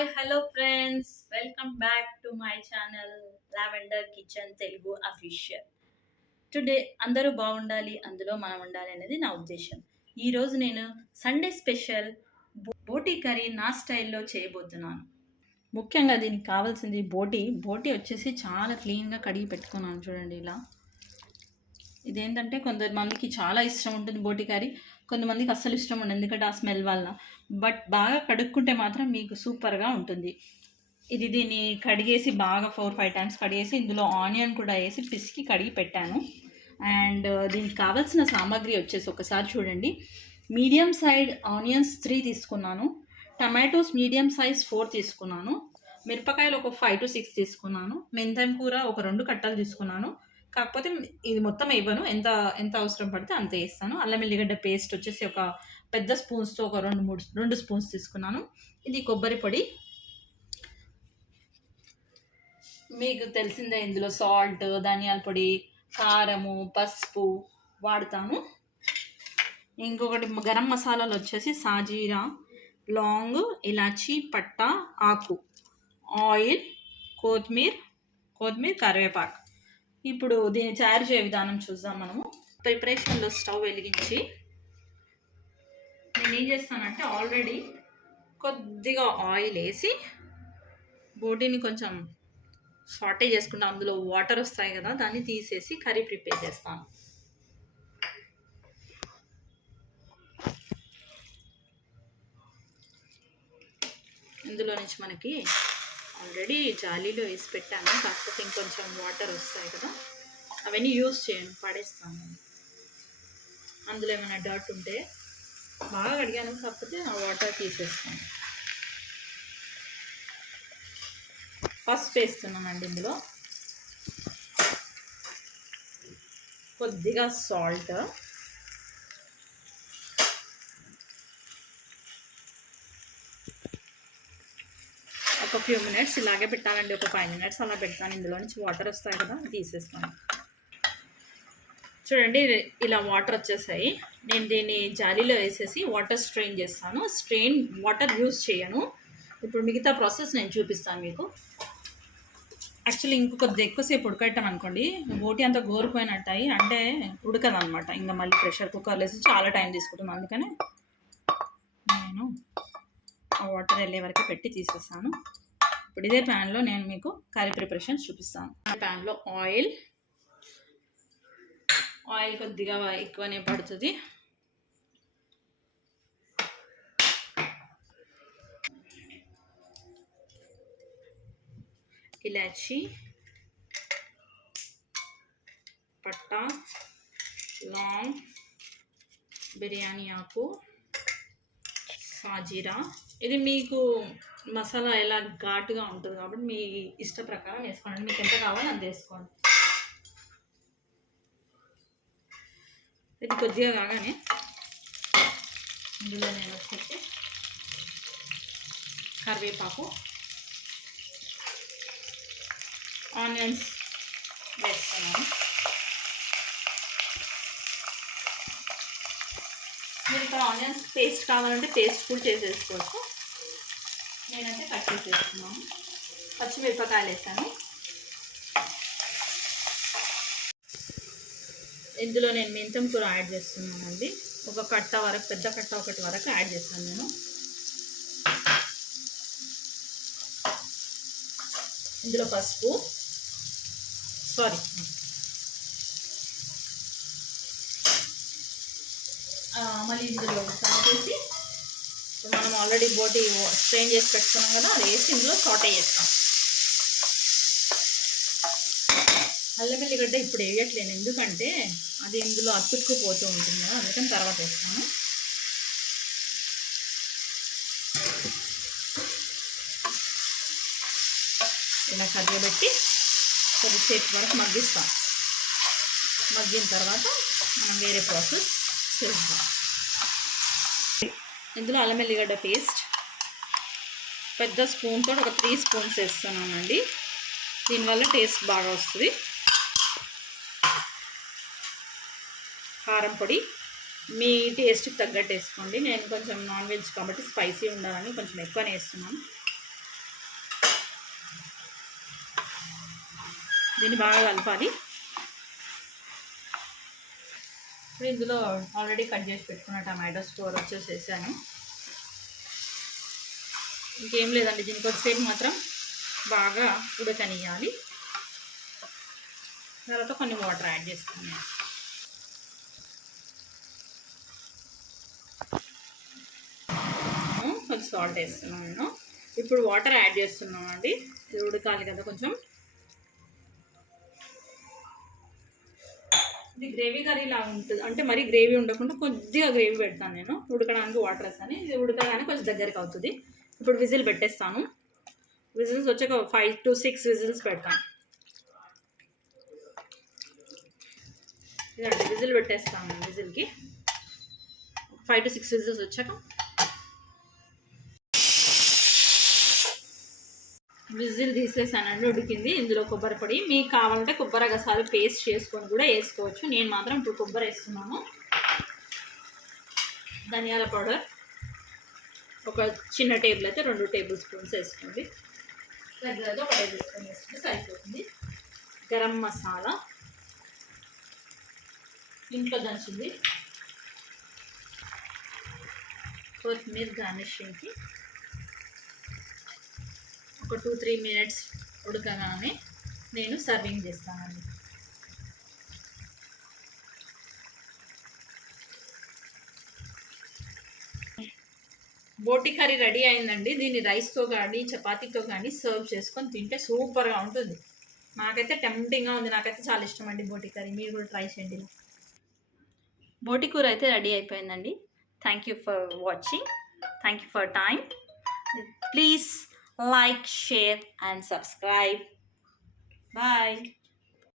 Hi hello friends, welcome back to my channel lavender kitchen Telugu official. Today అందరూ బాగుండాలి, అందులో మనం ఉండాలి అనేది నా ఉద్దేశం. ఈరోజు నేను సండే స్పెషల్ బోటీ కర్రీ నా స్టైల్లో చేయబోతున్నాను. ముఖ్యంగా దీనికి కావాల్సింది బోటీ వచ్చేసి చాలా క్లీన్గా కడిగి పెట్టుకున్నాను. చూడండి ఇలా. ఇదేంటంటే కొంతమందికి చాలా ఇష్టం ఉంటుంది బోటీ కర్రీ, కొంతమందికి అస్సలు ఇష్టం ఉండదు ఎందుకంటే ఆ స్మెల్ వల్ల. బట్ బాగా కడుక్కుంటే మాత్రం మీకు సూపర్గా ఉంటుంది. దీన్ని కడిగేసి బాగా 4-5 టైమ్స్ కడిగేసి ఇందులో ఆనియన్ కూడా వేసి పిసికి కడిగి పెట్టాను. అండ్ దీనికి కావాల్సిన సామాగ్రి వచ్చేసి ఒకసారి చూడండి. మీడియం సైజ్ ఆనియన్స్ 3 తీసుకున్నాను, టమాటోస్ మీడియం సైజ్ 4 తీసుకున్నాను, మిరపకాయలు ఒక 5 to 6 తీసుకున్నాను, మెంతం కూర ఒక 2 కట్టలు తీసుకున్నాను. కాకపోతే ఇది మొత్తం ఇవ్వను, ఎంత ఎంత అవసరం పడితే అంత వేస్తాను. అల్లం ఎల్లిగడ్డ పేస్ట్ వచ్చేసి ఒక పెద్ద స్పూన్స్తో ఒక 2 స్పూన్స్ తీసుకున్నాను. ఇది కొబ్బరి పొడి, మీకు తెలిసిందే. ఇందులో సాల్ట్, ధనియాల పొడి, కారము, పసుపు వాడతాను. ఇంకొకటి గరం మసాలాలు వచ్చేసి సాజీరా, లాంగ్, ఇలాచీ, పట్టా, ఆకు, ఆయిల్, కొత్తిమీర, కరివేపాకు. ఇప్పుడు దీన్ని తయారు చేయ విధానం చూద్దాం మనము. ప్రిపరేషన్లో స్టవ్ వెలిగించి నేను ఏం చేస్తానంటే ఆల్రెడీ కొద్దిగా ఆయిల్ వేసి బోటీని కొంచెం సాటే చేసుకుంటా. అందులో వాటర్ వస్తాయి కదా, దాన్ని తీసేసి కర్రీ ప్రిపేర్ చేస్తాను. ఇందులో నుంచి మనకి ఆల్రెడీ జాలీలో వేసి పెట్టాను, కాకపోతే ఇంకొంచెం వాటర్ వస్తాయి కదా, అవన్నీ యూజ్ చేయను, పడేస్తాను. అందులో ఏమైనా డర్ట్ ఉంటే బాగా కడిగాను, కాకపోతే ఆ వాటర్ తీసేస్తాను. పసుపు వేస్తున్నానండి, ఇందులో కొద్దిగా సాల్ట్, ఒక ఫ్యూ మినిట్స్ ఇలాగే పెట్టాలండి, ఒక 5 minutes అలా పెడతాను. ఇందులో నుంచి వాటర్ వస్తాయి కదా, తీసేస్తాను. చూడండి ఇలా వాటర్ వచ్చేసాయి. నేను దీన్ని జాలీలో వేసేసి వాటర్ స్ట్రెయిన్ చేస్తాను. వాటర్ యూజ్ చేయను. ఇప్పుడు మిగతా ప్రాసెస్ నేను చూపిస్తాను మీకు. యాక్చువల్లీ ఇంకొద్ది ఎక్కువసేపు ఉడకట్టం అనుకోండి, బోటీ అంతా గోరిపోయినట్టాయి, అంటే ఉడకదనమాట. ఇంకా మళ్ళీ ప్రెషర్ కుక్కర్లో వేసి చాలా టైం తీసుకుంటుంది. అందుకని నేను ఆ వాటర్ వెళ్ళే వరకు పెట్టి తీసేస్తాను. ఇప్పుడు ఇదే ప్యాన్లో నేను మీకు కర్రీ ప్రిపరేషన్ చూపిస్తాను. ఆ ప్యాన్లో ఆయిల్ కొద్దిగా ఎక్కువనే పడుతుంది. ఇలాచీ, పట్టా, లాంగ్, బిర్యానీ ఆకు, సాజీరా. ఇది మీకు మసాలా ఎలా ఘాటుగా ఉంటుంది కాబట్టి మీ ఇష్ట ప్రకారం వేసుకోండి, మీకు ఎంత కావాలో అంత వేసుకోండి. ఇది కొద్దిగా కాగానే ఇందులో నేను వచ్చేసి కరివేపాకు, ఆనియన్స్ వేస్తున్నాను. మీరు ఇక్కడ ఆనియన్స్ పేస్ట్ కావాలంటే పేస్ట్ కూడా చేసేసుకోవచ్చు. నేనంటే కట్ చేసేస్తున్నాను. పచ్చిమిరపకాయలు వేసాను. ఇందులో నేను మెంతం కూర యాడ్ చేస్తున్నానండి. ఒక కట్ట వరకు, పెద్ద కట్ట ఒకటి వరకు యాడ్ చేస్తాను నేను. ఇందులో పసుపు, మళ్ళీ ఇందులో కలిపేసి మనం ఆల్రెడీ బోటీ స్ట్రెయిన్ చేసి పెట్టుకున్నాం కదా, అది వేసి ఇందులో సాటే చేస్తాం. అల్లం ఎల్లిగడ్డ ఇప్పుడు వేయట్లేను, ఎందుకంటే అది ఇందులో అతుక్కుపోతూ ఉంటుంది కదా, అందుకని తర్వాత వేస్తాను. ఇలా కర్రీబెట్టి కొద్దిసేపు వరకు మగ్గిస్తాం. మగ్గిన తర్వాత మనం వేరే ప్రాసెస్ చేస్తాం. ఇందులో అల్లం ఎల్లిగడ్డ పేస్ట్ పెద్ద స్పూన్తో ఒక 3 స్పూన్స్ వేస్తున్నానండి. దీనివల్ల టేస్ట్ బాగా వస్తుంది. కారం పొడి మీ టేస్ట్కి తగ్గట్టు వేసుకోండి. నేను కొంచెం నాన్ వెజ్ కాబట్టి స్పైసీ ఉండాలని కొంచెం ఎక్కువనే వేస్తున్నాను. దీన్ని బాగా కలపాలి. ఇప్పుడు ఇందులో ఆల్రెడీ కట్ చేసి పెట్టుకున్న టమాటోస్ కూర వచ్చేసేసాను. ఇంకేం లేదండి, దీనికి కొద్దిసేపు మాత్రం బాగా ఉడకనియాలి. తర్వాత కొన్ని వాటర్ యాడ్ చేస్తాను. కొంచెం సాల్ట్ వేస్తున్నాను నేను. ఇప్పుడు వాటర్ యాడ్ చేస్తున్నాను అండి. ఇది ఉడకాలి కదా కొంచెం. ఇది గ్రేవీ కర్రీ లాగా ఉంటుంది, అంటే మరీ గ్రేవీ ఉండకుండా కొద్దిగా గ్రేవీ పెడతాను నేను. ఉడకడానికి వాటర్ వేస్తాను. ఇది ఉడకగానే కొంచెం దగ్గరికి అవుతుంది. ఇప్పుడు విజిల్ పెట్టేస్తాను. విజిల్స్ వచ్చాక 5 to 6 విజిల్స్ పెడతాను. ఇదండి విజిల్ పెట్టేస్తాను. విజిల్కి 5 to 6 విజిల్స్ వచ్చాక విజిల్ తీసేసానండి, ఉడికింది. ఇందులో కొబ్బరి పొడి, మీకు కావాలంటే కొబ్బరి గసాలు పేస్ట్ చేసుకొని కూడా వేసుకోవచ్చు. నేను మాత్రం ఇప్పుడు కొబ్బరి వేస్తున్నాను. ధనియాల పౌడర్ ఒక చిన్న టేబుల్ అయితే 2 టేబుల్ స్పూన్స్ వేసుకోండి. దగ్గరగా 1 టేబుల్ స్పూన్ వేసుకుంటే సరిపోతుంది. గరం మసాలా ఇంట్లో దంచింది. కొత్తిమీర గార్నిషింగ్కి ఒక 2-3 మినిట్స్ ఉడకగానే నేను సర్వింగ్ చేస్తానండి. బోటి కర్రీ రెడీ అయిందండి. దీన్ని రైస్తో కానీ చపాతీతో కానీ సర్వ్ చేసుకొని తింటే సూపర్గా ఉంటుంది. నాకైతే టెంప్టింగ్గా ఉంది. నాకైతే చాలా ఇష్టం అండి బోటి కర్రీ. మీరు కూడా ట్రై చేయండి. బోటి కూర అయితే రెడీ అయిపోయిందండి. Thank you for watching. Thank you for time. Please like, share and subscribe. Bye.